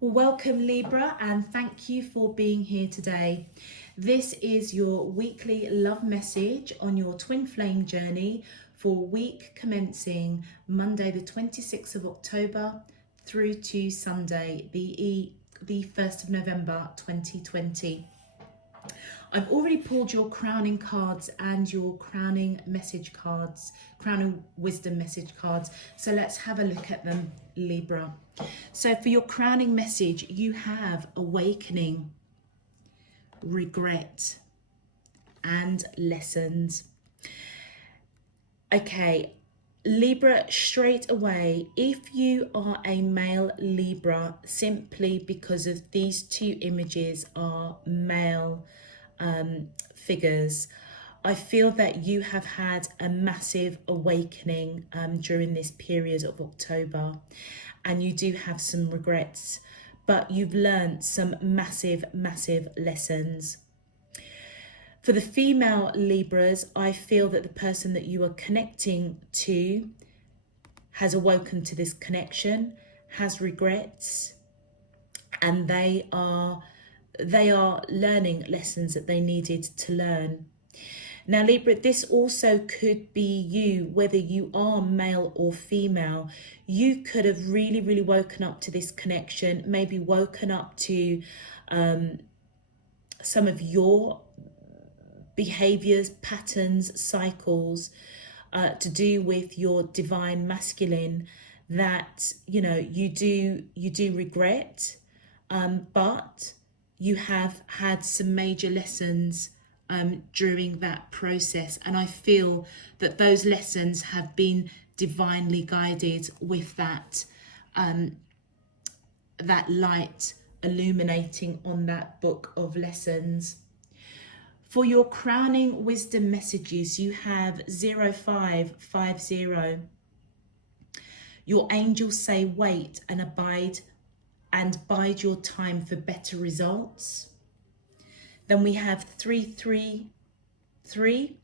Welcome Libra, and thank you for being here today. This is your weekly love message on your twin flame journey for week commencing Monday the 26th of October through to Sunday the 1st of November 2020. I've already pulled your crowning cards and your crowning message cards, crowning wisdom message cards. So let's have a look at them, Libra. So for your crowning message, you have awakening, regret, and lessons. Okay, Libra, straight away, if you are a male Libra, simply because of these two images are male figures, I feel that you have had a massive awakening during this period of October, and you do have some regrets, but you've learned some massive lessons. For the female Libras, I feel that the person that you are connecting to has awoken to this connection, has regrets, and they are learning lessons that they needed to learn. Now Libra, this also could be you, whether you are male or female. You could have really woken up to this connection, maybe woken up to some of your behaviors, patterns, cycles to do with your divine masculine that you do regret, but you have had some major lessons during that process, and I feel that those lessons have been divinely guided with that light illuminating on that book of lessons. For your crowning wisdom messages, you have 0550. Your angels say wait and bide your time for better results. Then we have 333.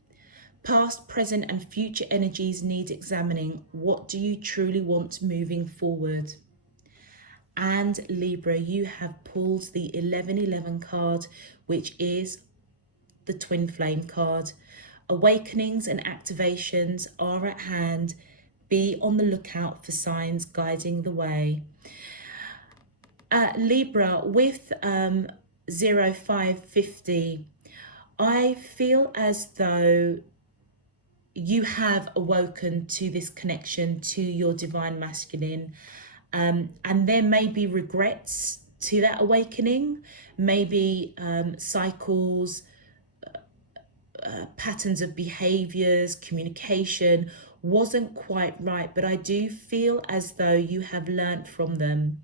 Past, present and future energies need examining. What do you truly want moving forward? And Libra, you have pulled the 1111 card, which is the twin flame card. Awakenings and activations are at hand. Be on the lookout for signs guiding the way. Libra, with 0550, I feel as though you have awoken to this connection to your divine masculine, and there may be regrets to that awakening, maybe cycles, patterns of behaviors, communication wasn't quite right, but I do feel as though you have learnt from them.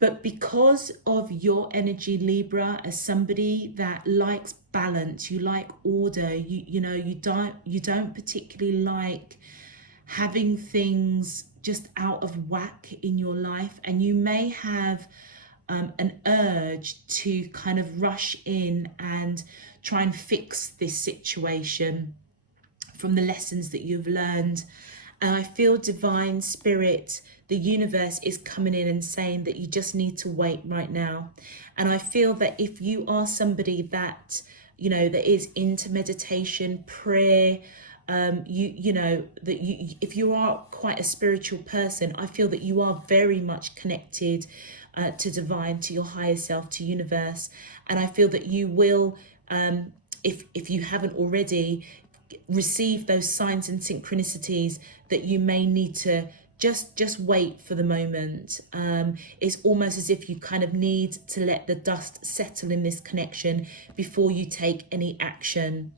But because of your energy, Libra, as somebody that likes balance, you like order, you don't particularly like having things just out of whack in your life, and you may have an urge to kind of rush in and try and fix this situation from the lessons that you've learned. And I feel divine spirit, the universe is coming in and saying that you just need to wait right now. And I feel that if you are somebody that, that is into meditation, prayer, if you are quite a spiritual person, I feel that you are very much connected to divine, to your higher self, to universe. And I feel that you will, if you haven't already, receive those signs and synchronicities that you may need to just wait for the moment. It's almost as if you kind of need to let the dust settle in this connection before you take any action.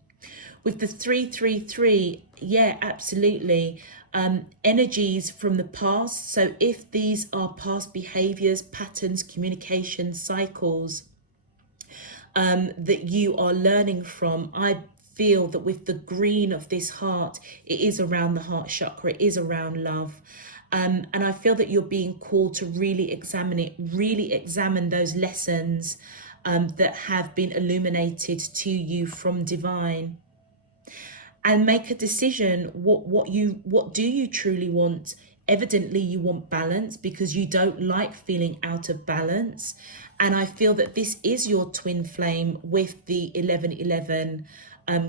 With the 333, yeah, absolutely. Energies from the past. So if these are past behaviors, patterns, communication cycles that you are learning from, I feel that with the green of this heart, it is around the heart chakra, it is around love. And I feel that you're being called to really examine those lessons that have been illuminated to you from divine, and make a decision. What do you truly want Evidently you want balance because you don't like feeling out of balance. And I feel that this is your twin flame with the 1111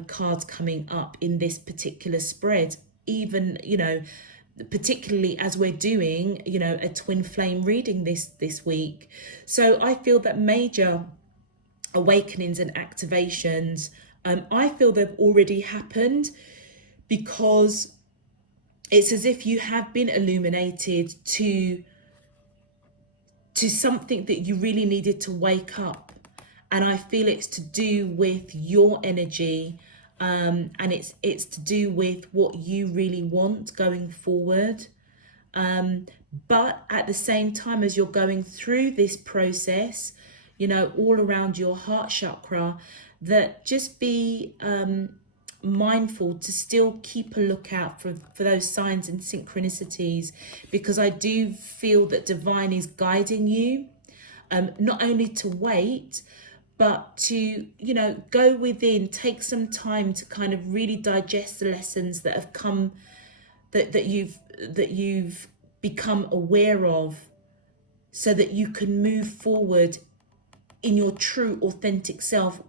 cards coming up in this particular spread. Even, you know, particularly as we're doing, you know, a twin flame reading this week. So I feel that major awakenings and activations, I feel they've already happened, because it's as if you have been illuminated to something that you really needed to wake up. And I feel it's to do with your energy, and it's to do with what you really want going forward. But at the same time, as you're going through this process, you know, all around your heart chakra, that just be mindful to still keep a lookout for those signs and synchronicities, because I do feel that divine is guiding you, not only to wait, but to, you know, go within, take some time to kind of really digest the lessons that have come, that you've become aware of, so that you can move forward in your true authentic self,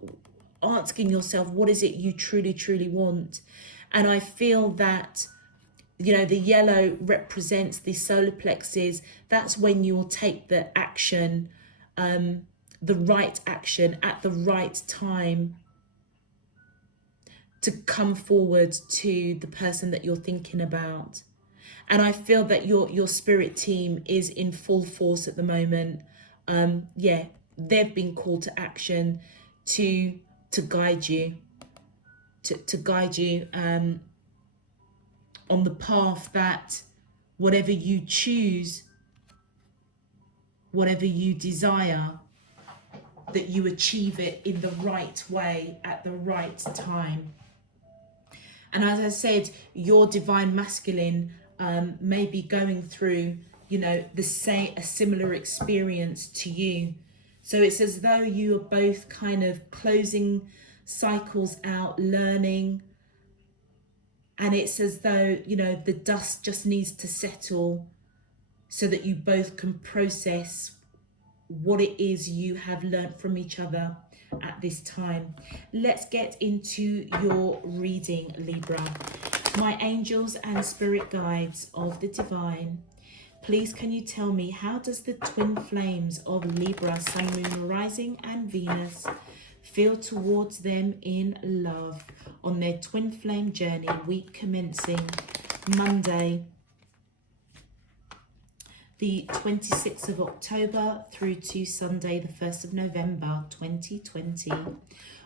asking yourself, what is it you truly want? And I feel that, you know, the yellow represents the solar plexus. That's when you'll take the action, the right action at the right time, to come forward to the person that you're thinking about. And I feel that your spirit team is in full force at the moment. Yeah, they've been called to action to guide you, to guide you on the path that whatever you choose, whatever you desire, that you achieve it in the right way at the right time. And as I said, your divine masculine may be going through, you know, a similar experience to you. So it's as though you are both kind of closing cycles out, learning. And it's as though, you know, the dust just needs to settle so that you both can process what it is you have learned from each other at this time. Let's get into your reading, Libra. My angels and spirit guides of the divine, please can you tell me, how does the twin flames of Libra, Sun, Moon, Rising and Venus feel towards them in love on their twin flame journey, week commencing Monday the 26th of October through to Sunday the 1st of November 2020.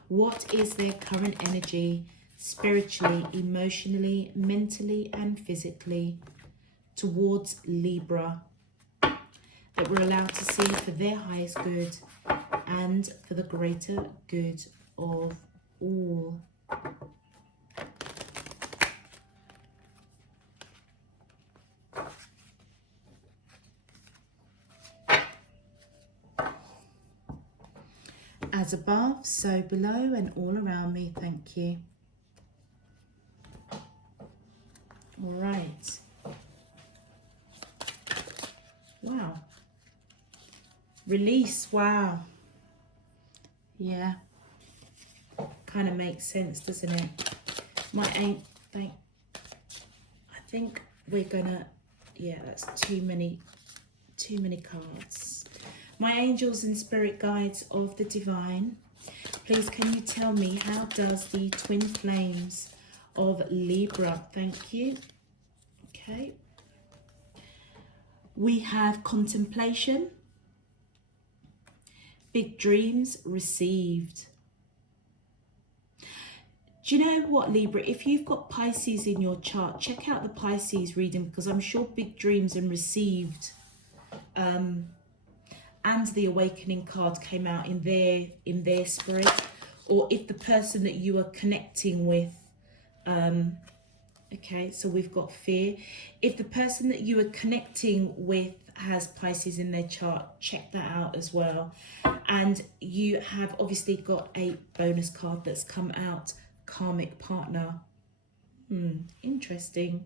What is their current energy, spiritually, emotionally, mentally and physically, towards Libra, that we're allowed to see for their highest good and for the greater good of all? As above, so below and all around me, thank you. All right. Wow. Release, wow. Yeah. Kind of makes sense, doesn't it? I think we're gonna, yeah, that's too many cards. My angels and spirit guides of the divine, please can you tell me, how does the twin flames of Libra, thank you. Okay. We have contemplation, big dreams received. Do you know what, Libra? If you've got Pisces in your chart, check out the Pisces reading, because I'm sure big dreams and received and the awakening card came out in their spirit. Or if the person that you are connecting with, okay, so we've got fear. If the person that you are connecting with has Pisces in their chart, check that out as well. And you have obviously got a bonus card that's come out, karmic partner. Interesting.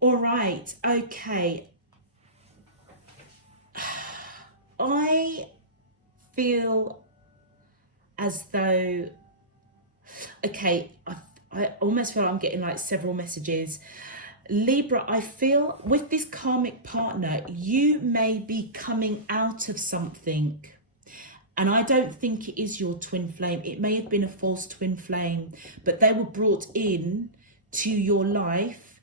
All right, okay. I feel as though, okay, I almost feel I'm getting like several messages. Libra, I feel with this karmic partner, you may be coming out of something. And I don't think it is your twin flame. It may have been a false twin flame, but they were brought in to your life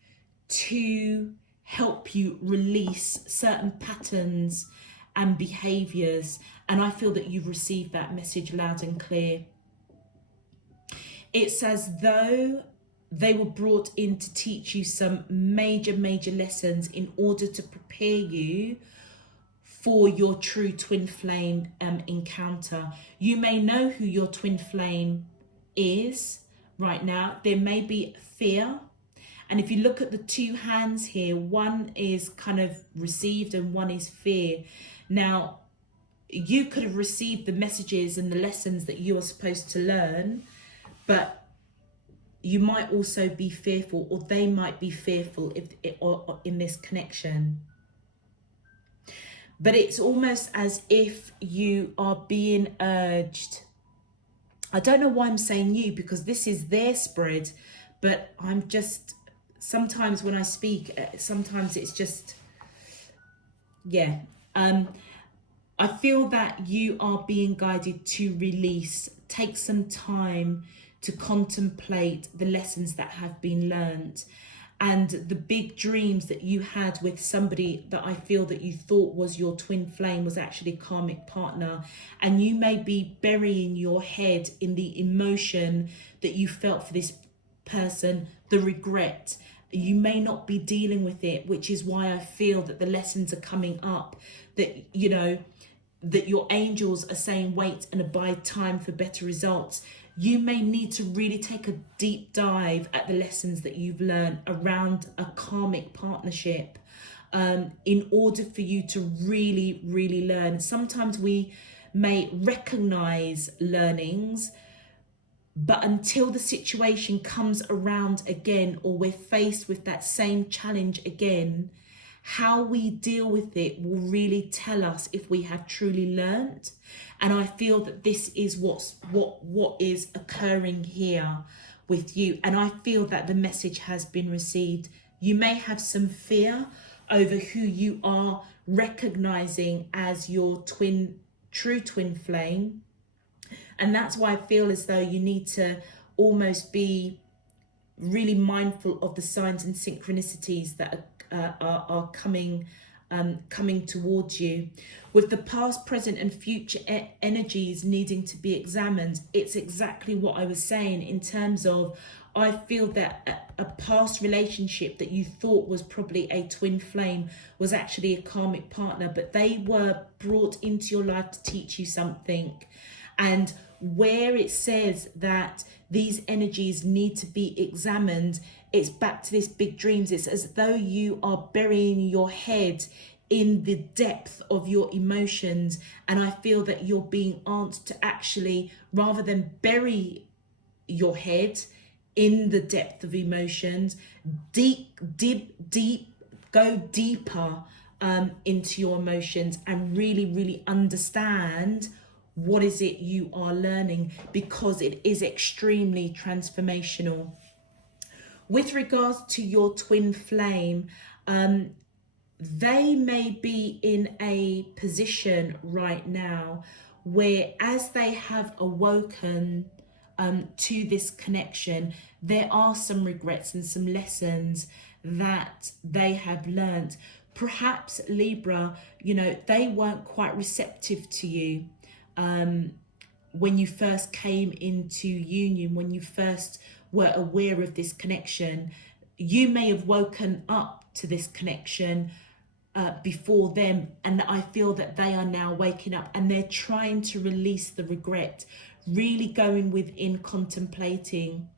to help you release certain patterns and behaviors. And I feel that you've received that message loud and clear. It's as though they were brought in to teach you some major lessons in order to prepare you for your true twin flame encounter. You may know who your twin flame is right now. There may be fear. And if you look at the two hands here, one is kind of received and one is fear. Now, you could have received the messages and the lessons that you are supposed to learn, but you might also be fearful, or they might be fearful or in this connection. But it's almost as if you are being urged. I don't know why I'm saying you, because this is their spread, but I'm just, sometimes when I speak, sometimes it's just, yeah. I feel that you are being guided to release. Take some time to contemplate the lessons that have been learned. And the big dreams that you had with somebody that I feel that you thought was your twin flame was actually a karmic partner. And you may be burying your head in the emotion that you felt for this person, the regret. You may not be dealing with it, which is why I feel that the lessons are coming up, that, you know, that your angels are saying wait and abide time for better results. You may need to really take a deep dive at the lessons that you've learned around a karmic partnership in order for you to really learn. Sometimes we may recognize learnings, but until the situation comes around again, or we're faced with that same challenge again, how we deal with it will really tell us if we have truly learnt. And I feel that this is what is occurring here with you. And I feel that the message has been received. You may have some fear over who you are recognizing as your true twin flame. And that's why I feel as though you need to almost be really mindful of the signs and synchronicities that are coming towards you. With the past, present and future energies needing to be examined, it's exactly what I was saying in terms of, I feel that a past relationship that you thought was probably a twin flame was actually a karmic partner, but they were brought into your life to teach you something. And where it says that these energies need to be examined, it's back to this big dreams. It's as though you are burying your head in the depth of your emotions. And I feel that you're being asked to actually, rather than bury your head in the depth of emotions, go deeper into your emotions and really understand what is it you are learning, because it is extremely transformational. With regards to your twin flame, they may be in a position right now where, as they have awoken to this connection, there are some regrets and some lessons that they have learned. Perhaps, Libra, you know, they weren't quite receptive to you when you first came into union, when you first were aware of this connection. You may have woken up to this connection before them, and I feel that they are now waking up and they're trying to release the regret, really going within, contemplating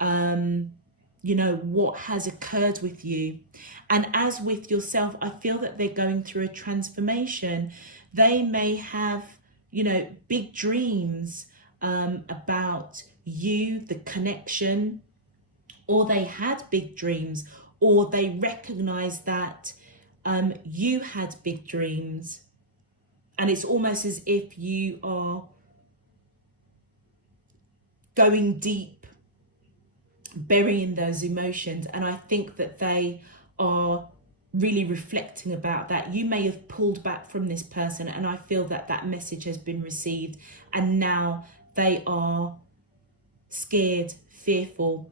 you know, what has occurred with you. And as with yourself, I feel that they're going through a transformation. They may have, you know, big dreams about you, the connection, or they had big dreams or they recognize that you had big dreams, and it's almost as if you are going deep, burying those emotions. And I think that they are really reflecting about that. You may have pulled back from this person, and I feel that that message has been received, and now they are scared, fearful,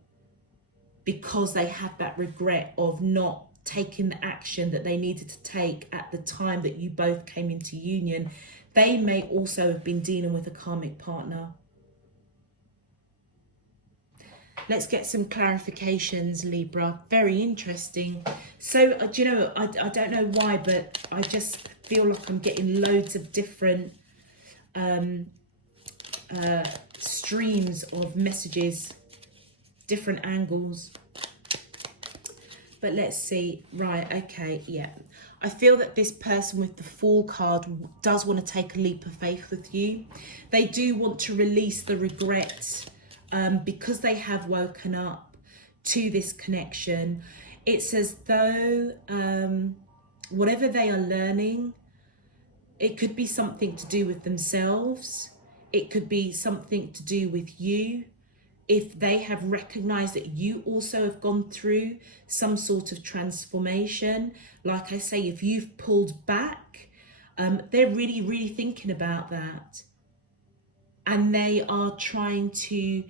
because they have that regret of not taking the action that they needed to take at the time that you both came into union. They may also have been dealing with a karmic partner. Let's get some clarifications, Libra. Very interesting. So, do you know, I don't know why, but I just feel like I'm getting loads of different streams of messages, different angles. But let's see. Right, okay, yeah. I feel that this person with the Fool card does want to take a leap of faith with you. They do want to release the regret because they have woken up to this connection. It's as though whatever they are learning, it could be something to do with themselves. It could be something to do with you. If they have recognized that you also have gone through some sort of transformation, like I say, if you've pulled back, they're really, really thinking about that. And they are trying to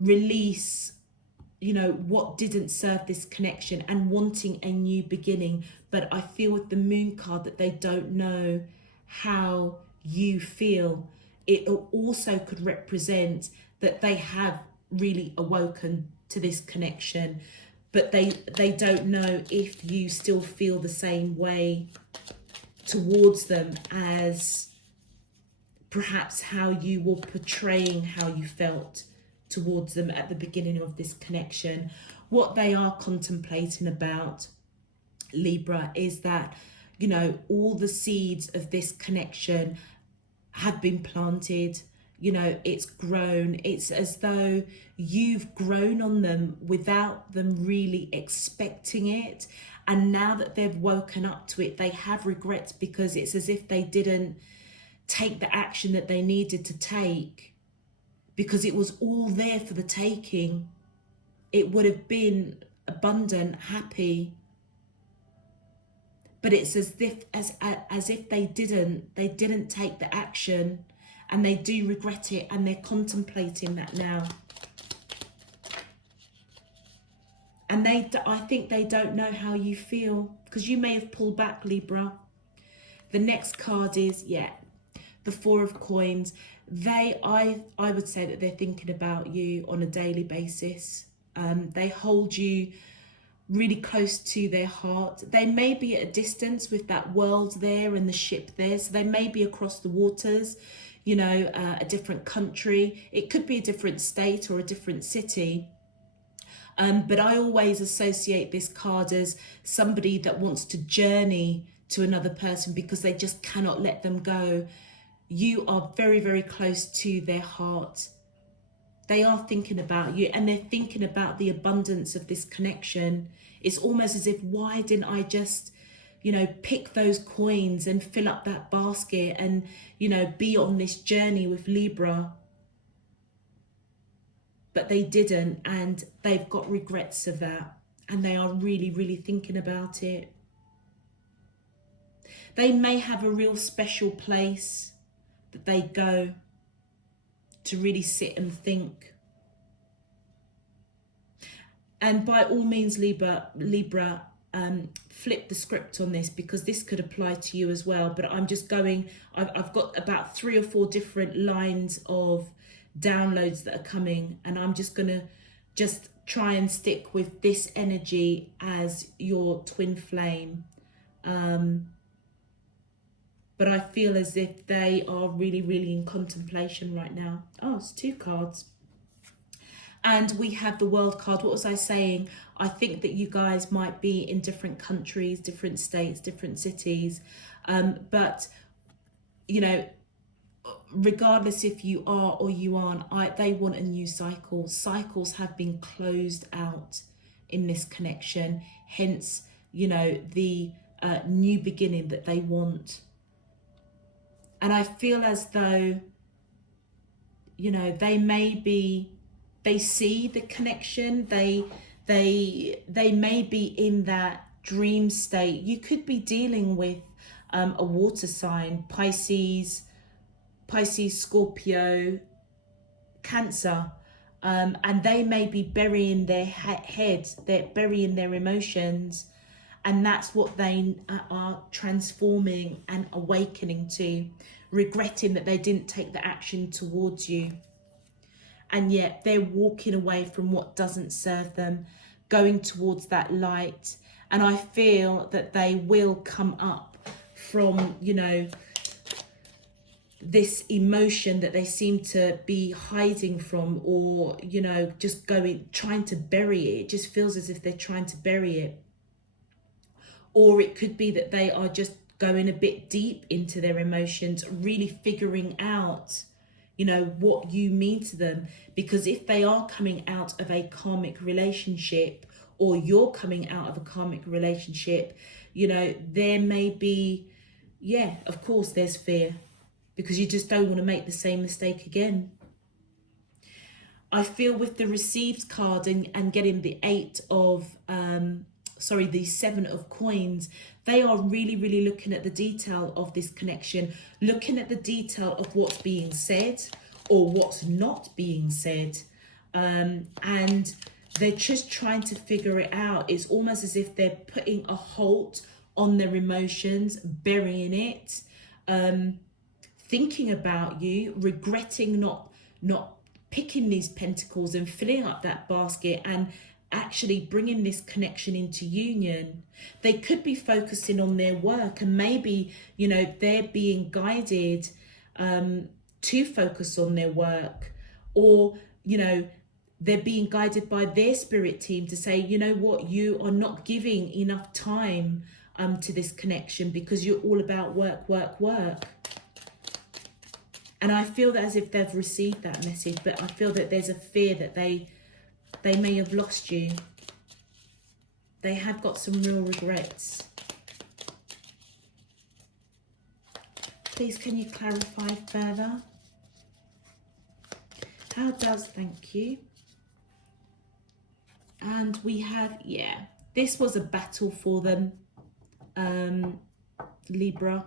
release, you know, what didn't serve this connection and wanting a new beginning. But I feel with the Moon card that they don't know how you feel. It also could represent that they have really awoken to this connection, but they don't know if you still feel the same way towards them as perhaps how you were portraying how you felt towards them at the beginning of this connection. What they are contemplating about, Libra, is that, you know, all the seeds of this connection have been planted. You know, it's grown. It's as though you've grown on them without them really expecting it. And now that they've woken up to it, they have regrets because it's as if they didn't take the action that they needed to take, because it was all there for the taking. It would have been abundant, happy. But it's as if they didn't take the action. And they do regret it, and they're contemplating that now. And I think they don't know how you feel, because you may have pulled back, Libra. The next card is, the Four of Coins. I would say that they're thinking about you on a daily basis. They hold you really close to their heart. They may be at a distance with that world there and the ship there. So they may be across the waters, you know, a different country. It could be a different state or a different city. But I always associate this card as somebody that wants to journey to another person because they just cannot let them go. You are very, very close to their heart. They are thinking about you, and they're thinking about the abundance of this connection. It's almost as if, why didn't I just, you know, pick those coins and fill up that basket and, you know, be on this journey with Libra? But they didn't, and they've got regrets of that, and they are really, really thinking about it. They may have a real special place that they go to really sit and think. And by all means, Libra, flip the script on this, because this could apply to you as well. But I'm just going, I've got about 3 or 4 different lines of downloads that are coming, and I'm just gonna try and stick with this energy as your twin flame. But I feel as if they are really, really in contemplation right now. Oh, it's 2 cards. And we have the World card. What was I saying? I think that you guys might be in different countries, different states, different cities. But, you know, regardless if you are or you aren't, they want a new cycle. Cycles have been closed out in this connection, hence, you know, the new beginning that they want. And I feel as though, you know, they see the connection, they may be in that dream state. You could be dealing with a water sign, Pisces, Scorpio, Cancer, and they may be burying their heads, they're burying their emotions, and that's what they are transforming and awakening to, regretting that they didn't take the action towards you. And yet they're walking away from what doesn't serve them, going towards that light. And I feel that they will come up from, you know, this emotion that they seem to be hiding from, or, you know, just trying to bury it. It just feels as if they're trying to bury it. Or it could be that they are just going a bit deep into their emotions, really figuring out, you know, what you mean to them. Because if they are coming out of a karmic relationship, or you're coming out of a karmic relationship, you know, there may be, yeah, of course there's fear, because you just don't want to make the same mistake again. I feel with the received card and getting the the 7 of coins, they are really, really looking at the detail of this connection, looking at the detail of what's being said or what's not being said. And they're just trying to figure it out. It's almost as if they're putting a halt on their emotions, burying it, thinking about you, regretting not picking these pentacles and filling up that basket and actually bringing this connection into union. They could be focusing on their work, and maybe, you know, they're being guided to focus on their work, or, you know, they're being guided by their spirit team to say, you know what, you are not giving enough time to this connection because you're all about work. And I feel that as if they've received that message, but I feel that there's a fear that they may have lost you. They have got some real regrets. Please, can you clarify further? How does, thank you. And we have, yeah, this was a battle for them, Libra.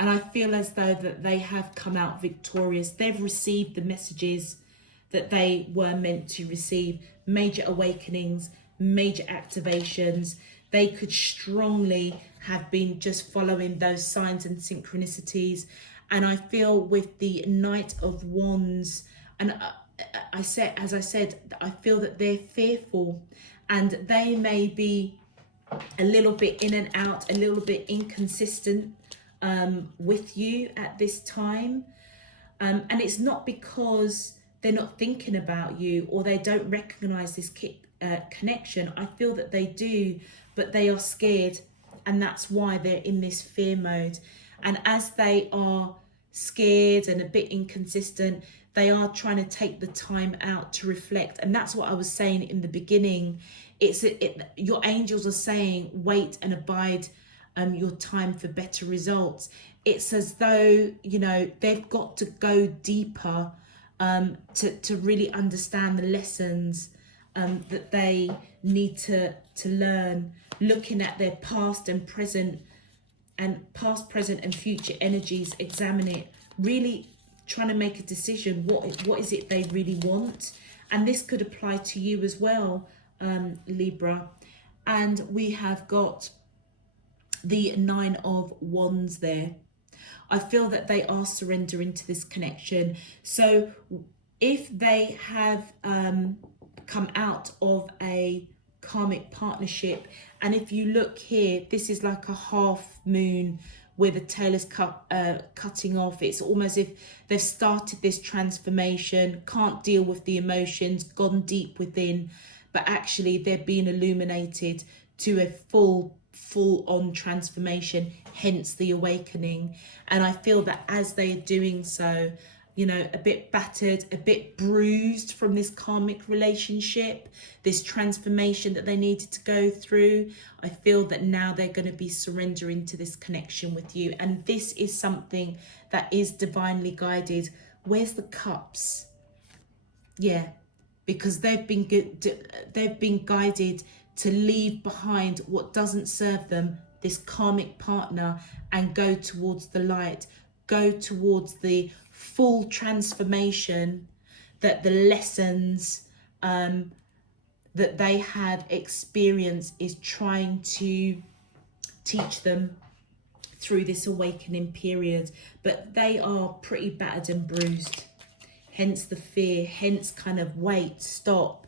And I feel as though that they have come out victorious. They've received the messages that they were meant to receive. Major awakenings, major activations. They could strongly have been just following those signs and synchronicities. And I feel with the Knight of Wands, and as I said, I feel that they're fearful, and they may be a little bit in and out, a little bit inconsistent with you at this time. And it's not because they're not thinking about you or they don't recognize this connection. I feel that they do, but they are scared, and that's why they're in this fear mode. And as they are scared and a bit inconsistent, they are trying to take the time out to reflect. And that's what I was saying in the beginning. Your angels are saying, wait and abide your time for better results. It's as though, you know, they've got to go deeper to really understand the lessons that they need to learn, looking at their past, present and future energies, examine it, really trying to make a decision. What is it they really want? And this could apply to you as well, Libra. And we have got the 9 of Wands there. I feel that they are surrendering to this connection. So if they have come out of a karmic partnership, and if you look here, this is like a half moon where the tail is cutting off. It's almost as if they've started this transformation, can't deal with the emotions, gone deep within, but actually they're being illuminated to a full-on transformation, hence the awakening. And I feel that as they're doing so, you know, a bit battered, a bit bruised from this karmic relationship, this transformation that they needed to go through. I feel that now they're going to be surrendering to this connection with you. And this is something that is divinely guided. Where's the cups? Yeah, because they've been guided to leave behind what doesn't serve them, this karmic partner, and go towards the light, go towards the full transformation that the lessons that they have experienced is trying to teach them through this awakening period. But they are pretty battered and bruised, hence the fear, hence kind of wait, stop,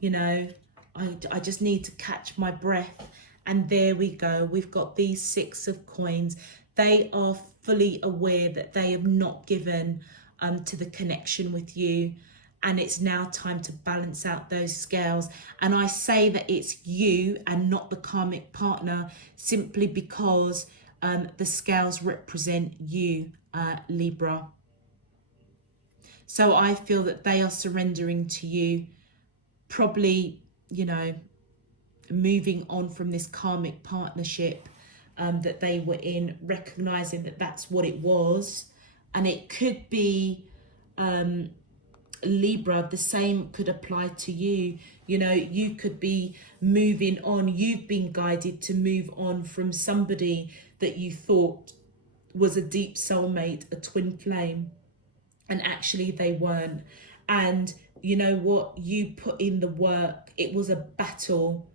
you know, I just need to catch my breath. And there we go, we've got these 6 of coins. They are fully aware that they have not given to the connection with you, and it's now time to balance out those scales. And I say that it's you and not the karmic partner simply because the scales represent you, Libra. So I feel that they are surrendering to you, probably, you know, moving on from this karmic partnership that they were in, recognizing that that's what it was. And it could be, Libra, the same could apply to you. You know, you could be moving on. You've been guided to move on from somebody that you thought was a deep soulmate, a twin flame, and actually they weren't. And you know what? You put in the work. It was a battle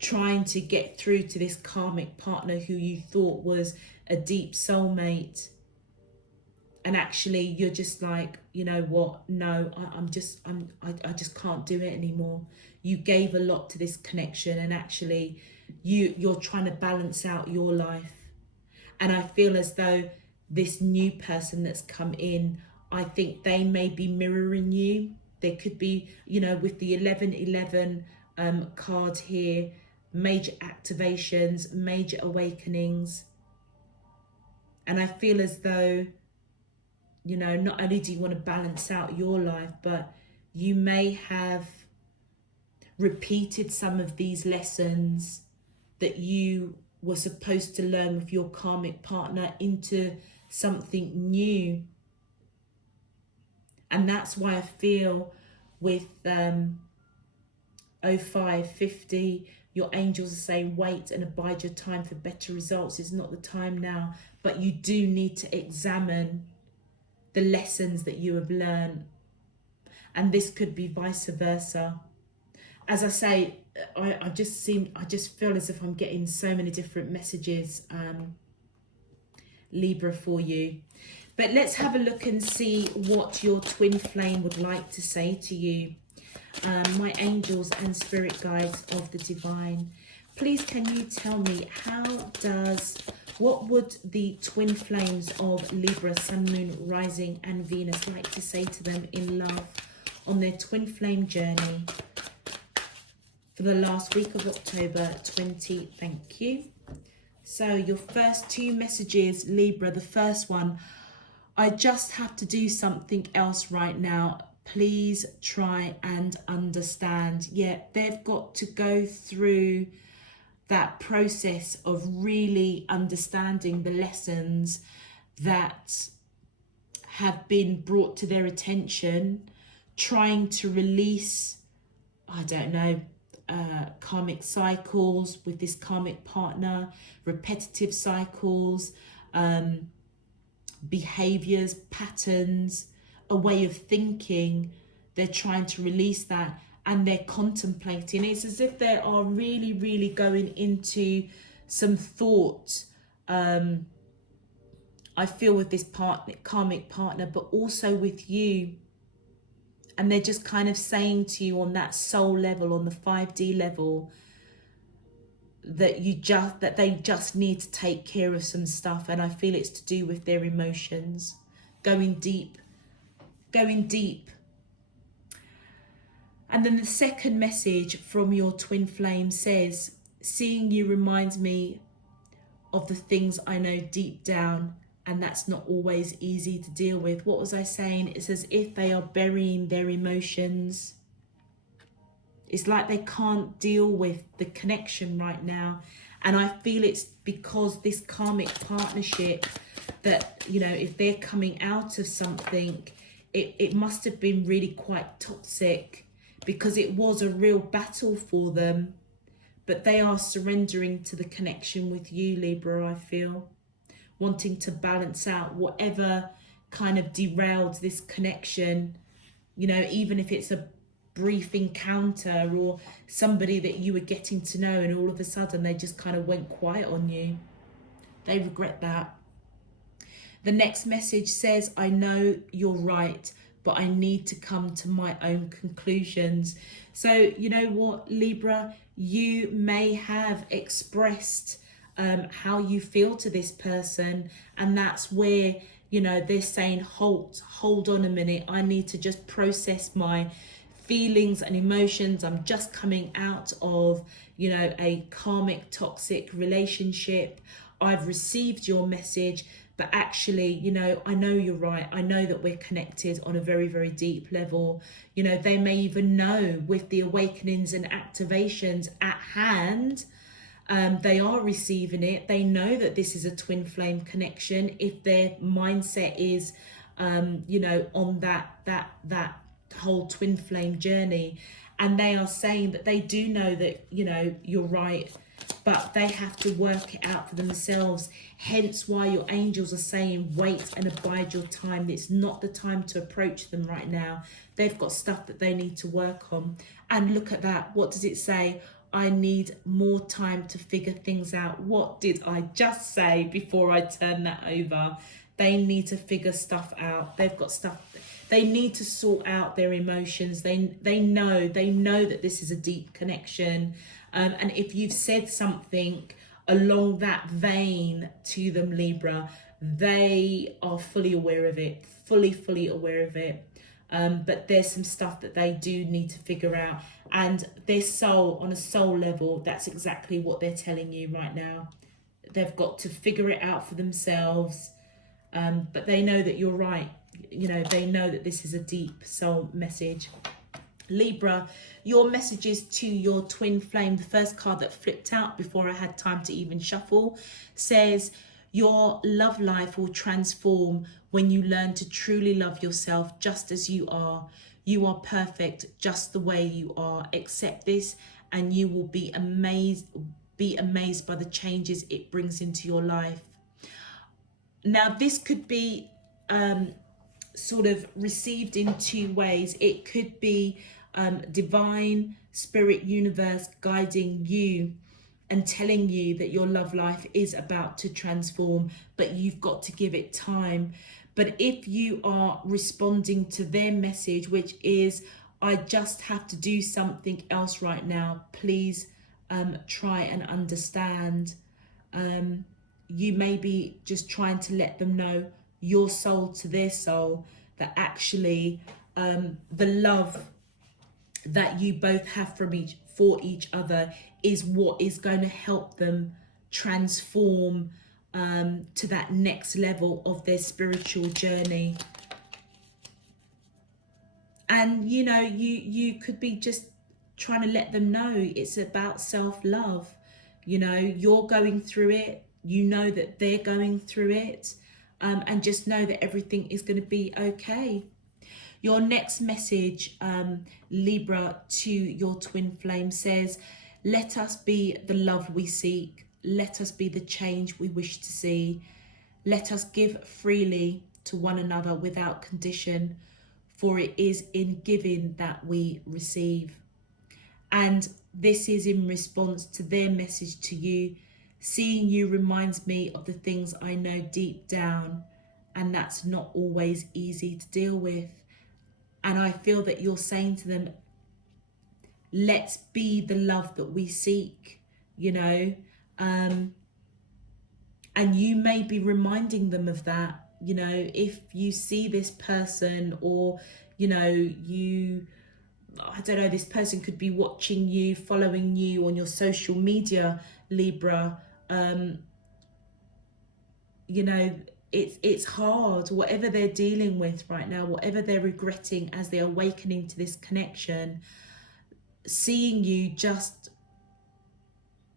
trying to get through to this karmic partner who you thought was a deep soulmate. And actually you're just like, you know what? No, I just can't do it anymore. You gave a lot to this connection, and actually you're trying to balance out your life. And I feel as though this new person that's come in, I think they may be mirroring you. There could be, you know, with the 1111 card here, major activations, major awakenings. And I feel as though, you know, not only do you want to balance out your life, but you may have repeated some of these lessons that you were supposed to learn with your karmic partner into something new. And that's why I feel with 0550, your angels are saying wait and abide your time for better results. It's not the time now, but you do need to examine the lessons that you have learned. And this could be vice versa. As I say, I just feel as if I'm getting so many different messages, Libra, for you. But let's have a look and see what your twin flame would like to say to you. My angels and spirit guides of the divine, please can you tell me what would the twin flames of Libra, Sun, Moon, Rising and Venus like to say to them in love on their twin flame journey for the last week of October 20? Thank you. So your first 2 messages, Libra. The first one, I just have to do something else right now. Please try and understand. Yeah, they've got to go through that process of really understanding the lessons that have been brought to their attention, trying to release, I don't know, karmic cycles with this karmic partner, repetitive cycles, behaviors, patterns, a way of thinking. They're trying to release that, and they're contemplating. It's as if they are really, really going into some thought. I feel with this karmic partner, but also with you. And they're just kind of saying to you on that soul level, on the 5D level, that they just need to take care of some stuff. And I feel it's to do with their emotions, going deep. And then the second message from your twin flame says, seeing you reminds me of the things I know deep down and that's not always easy to deal with. What was I saying? It's as if they are burying their emotions. It's like they can't deal with the connection right now. And I feel it's because this karmic partnership that, you know, if they're coming out of something, it must have been really quite toxic, because it was a real battle for them. But they are surrendering to the connection with you, Libra, I feel. Wanting to balance out whatever kind of derailed this connection, you know, even if it's a brief encounter or somebody that you were getting to know and all of a sudden they just kind of went quiet on you. They regret that. The next message says, I know you're right, but I need to come to my own conclusions. So, you know what, Libra, you may have expressed how you feel to this person, and that's where, you know, they're saying, hold on a minute, I need to just process my feelings and emotions. I'm just coming out of, you know, a karmic toxic relationship. I've received your message, but actually, you know, I know you're right. I know that we're connected on a very, very deep level. You know, they may even know with the awakenings and activations at hand, they are receiving it. They know that this is a twin flame connection. If their mindset is, you know, on that whole twin flame journey, and they are saying that they do know that, you know, you're right, but they have to work it out for themselves. Hence why your angels are saying, wait and abide your time. It's not the time to approach them right now. They've got stuff that they need to work on. And look at that. What does it say? I need more time to figure things out. What did I just say before I turn that over? They need to figure stuff out. They've got stuff. They need to sort out their emotions. They know that this is a deep connection. And if you've said something along that vein to them, Libra, they are fully aware of it, fully aware of it. But there's some stuff that they do need to figure out. And their soul, on a soul level, that's exactly what they're telling you right now. They've got to figure it out for themselves. But they know that you're right. You know, they know that this is a deep soul message. Libra, your messages to your twin flame, the first card that flipped out before I had time to even shuffle, says your love life will transform when you learn to truly love yourself just as you are. You are perfect just the way you are. Accept this and you will be amazed by the changes it brings into your life. Now, this could be sort of received in two ways. It could be divine spirit universe guiding you and telling you that your love life is about to transform, but you've got to give it time. But if you are responding to their message, which is, I just have to do something else right now, please try and understand. You may be just trying to let them know, your soul to their soul, that actually the love that you both have for each other is what is going to help them transform to that next level of their spiritual journey. And you know, you could be just trying to let them know it's about self-love. You know, you're going through it, you know that they're going through it, and just know that everything is going to be okay. Your next message, Libra, to your twin flame says, let us be the love we seek. Let us be the change we wish to see. Let us give freely to one another without condition, for it is in giving that we receive. And this is in response to their message to you. Seeing you reminds me of the things I know deep down, and that's not always easy to deal with. And I feel that you're saying to them, let's be the love that we seek, you know. And you may be reminding them of that, you know, if you see this person, or, you know, I don't know, this person could be watching you, following you on your social media, Libra. You know, it's hard, whatever they're dealing with right now, whatever they're regretting as they're awakening to this connection, seeing you just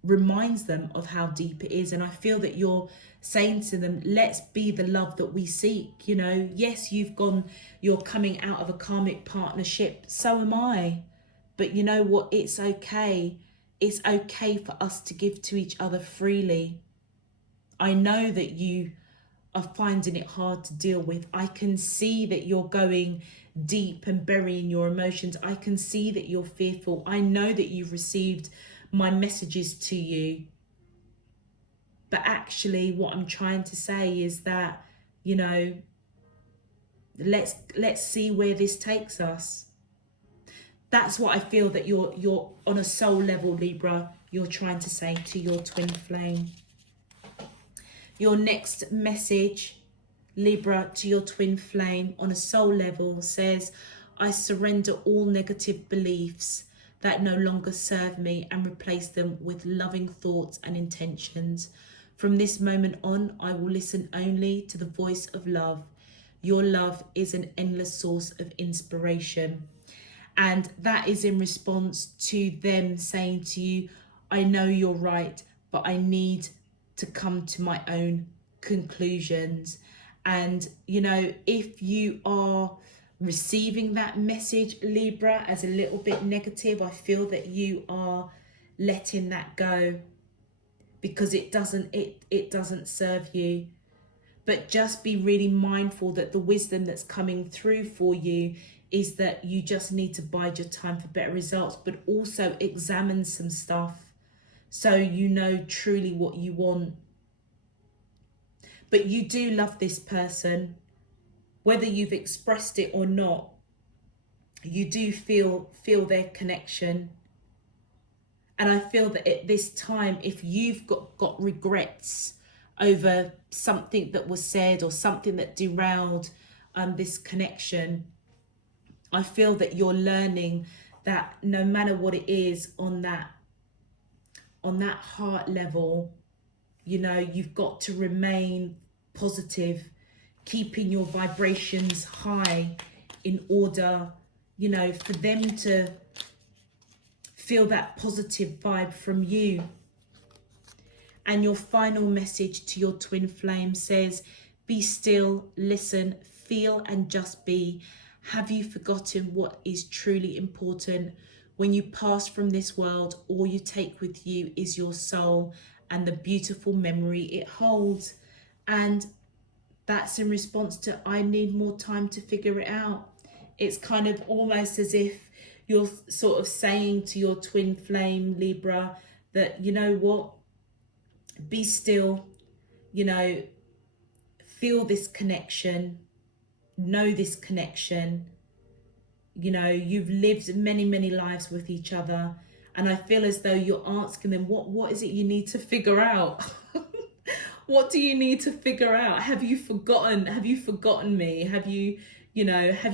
reminds them of how deep it is. And I feel that you're saying to them, let's be the love that we seek. You know, yes, you're coming out of a karmic partnership, so am I, but you know what, it's okay. It's okay for us to give to each other freely. I know that you are finding it hard to deal with. I can see that you're going deep and burying your emotions. I can see that you're fearful. I know that you've received my messages to you. But actually what I'm trying to say is that, you know, let's see where this takes us. That's what I feel that you're on a soul level, Libra, you're trying to say to your twin flame. Your next message, Libra, to your twin flame on a soul level says, I surrender all negative beliefs that no longer serve me and replace them with loving thoughts and intentions. From this moment on, I will listen only to the voice of love. Your love is an endless source of inspiration. And that is in response to them saying to you, I know you're right, but I need to come to my own conclusions. And, you know, if you are receiving that message, Libra, as a little bit negative, I feel that you are letting that go because it doesn't serve you. But just be really mindful that the wisdom that's coming through for you is that you just need to bide your time for better results, but also examine some stuff so you know truly what you want. But you do love this person, whether you've expressed it or not. You do feel their connection. And I feel that at this time, if you've got regrets over something that was said or something that derailed this connection, I feel that you're learning that no matter what it is on that heart level, you know, you've got to remain positive, keeping your vibrations high in order, you know, for them to feel that positive vibe from you. And your final message to your twin flame says, be still, listen, feel, and just be. Have you forgotten what is truly important? When you pass from this world, all you take with you is your soul and the beautiful memory it holds. And that's in response to, I need more time to figure it out. It's kind of almost as if you're sort of saying to your twin flame, Libra, that, you know what, be still, you know, feel this connection, know this connection. You know, you've lived many, many lives with each other. And I feel as though you're asking them, what is it you need to figure out? What do you need to figure out? Have you forgotten? Have you forgotten me? Have you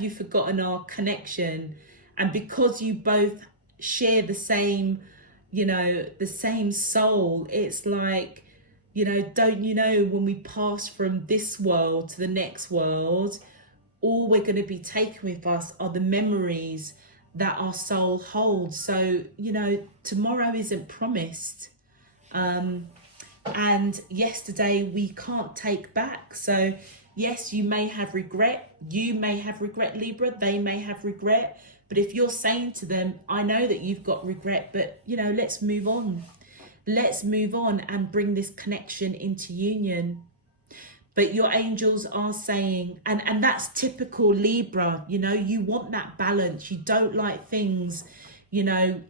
forgotten our connection? And because you both share the same, you know, the same soul, it's like, you know, don't you know, when we pass from this world to the next world, all we're going to be taking with us are the memories that our soul holds. So, you know, tomorrow isn't promised. And yesterday we can't take back. So yes, you may have regret. You may have regret, Libra. They may have regret. But if you're saying to them, I know that you've got regret, but, you know, let's move on. Let's move on and bring this connection into union. But your angels are saying, and that's typical Libra, you know, you want that balance. You don't like things, you know,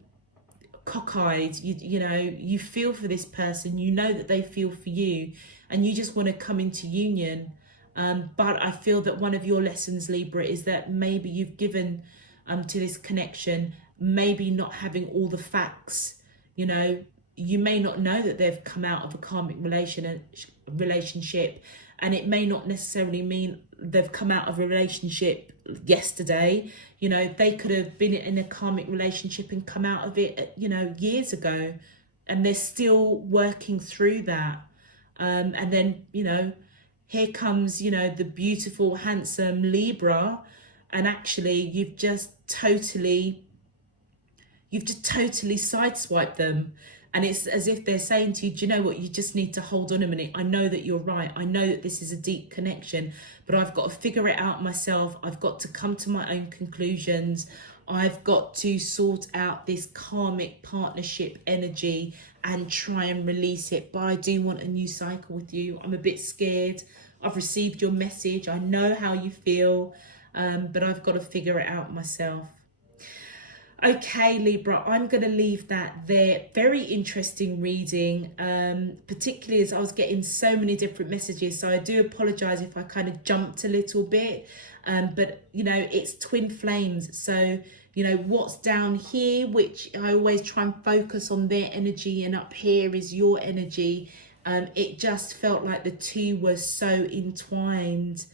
cockeyed. You know, you feel for this person, you know that they feel for you, and you just want to come into union. But I feel that one of your lessons, Libra, is that maybe you've given to this connection, maybe not having all the facts. You know, you may not know that they've come out of a karmic relationship, and it may not necessarily mean they've come out of a relationship yesterday. You know, they could have been in a karmic relationship and come out of it, you know, years ago, and they're still working through that. And then, you know, here comes, you know, the beautiful, handsome Libra, and actually you've just totally sideswiped them. And it's as if they're saying to you, do you know what, you just need to hold on a minute. I know that you're right. I know that this is a deep connection, but I've got to figure it out myself. I've got to come to my own conclusions. I've got to sort out this karmic partnership energy and try and release it. But I do want a new cycle with you. I'm a bit scared. I've received your message. I know how you feel, but I've got to figure it out myself. Okay, Libra, I'm going to leave that there. Very interesting reading, particularly as I was getting so many different messages. So I do apologize if I kind of jumped a little bit, but, you know, it's twin flames. So, you know, what's down here, which I always try and focus on their energy, and up here is your energy. It just felt like the two were so entwined.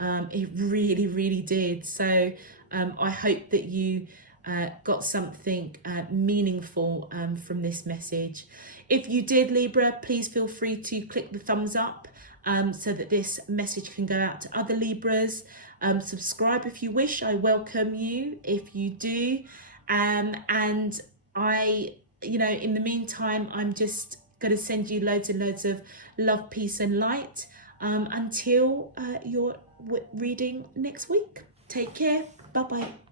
It really, really did. So I hope that you got something meaningful from this message. If you did, Libra, please feel free to click the thumbs up so that this message can go out to other Libras. Subscribe if you wish. I welcome you if you do. And I, you know, in the meantime, I'm just going to send you loads and loads of love, peace and light until your reading next week. Take care. Bye-bye.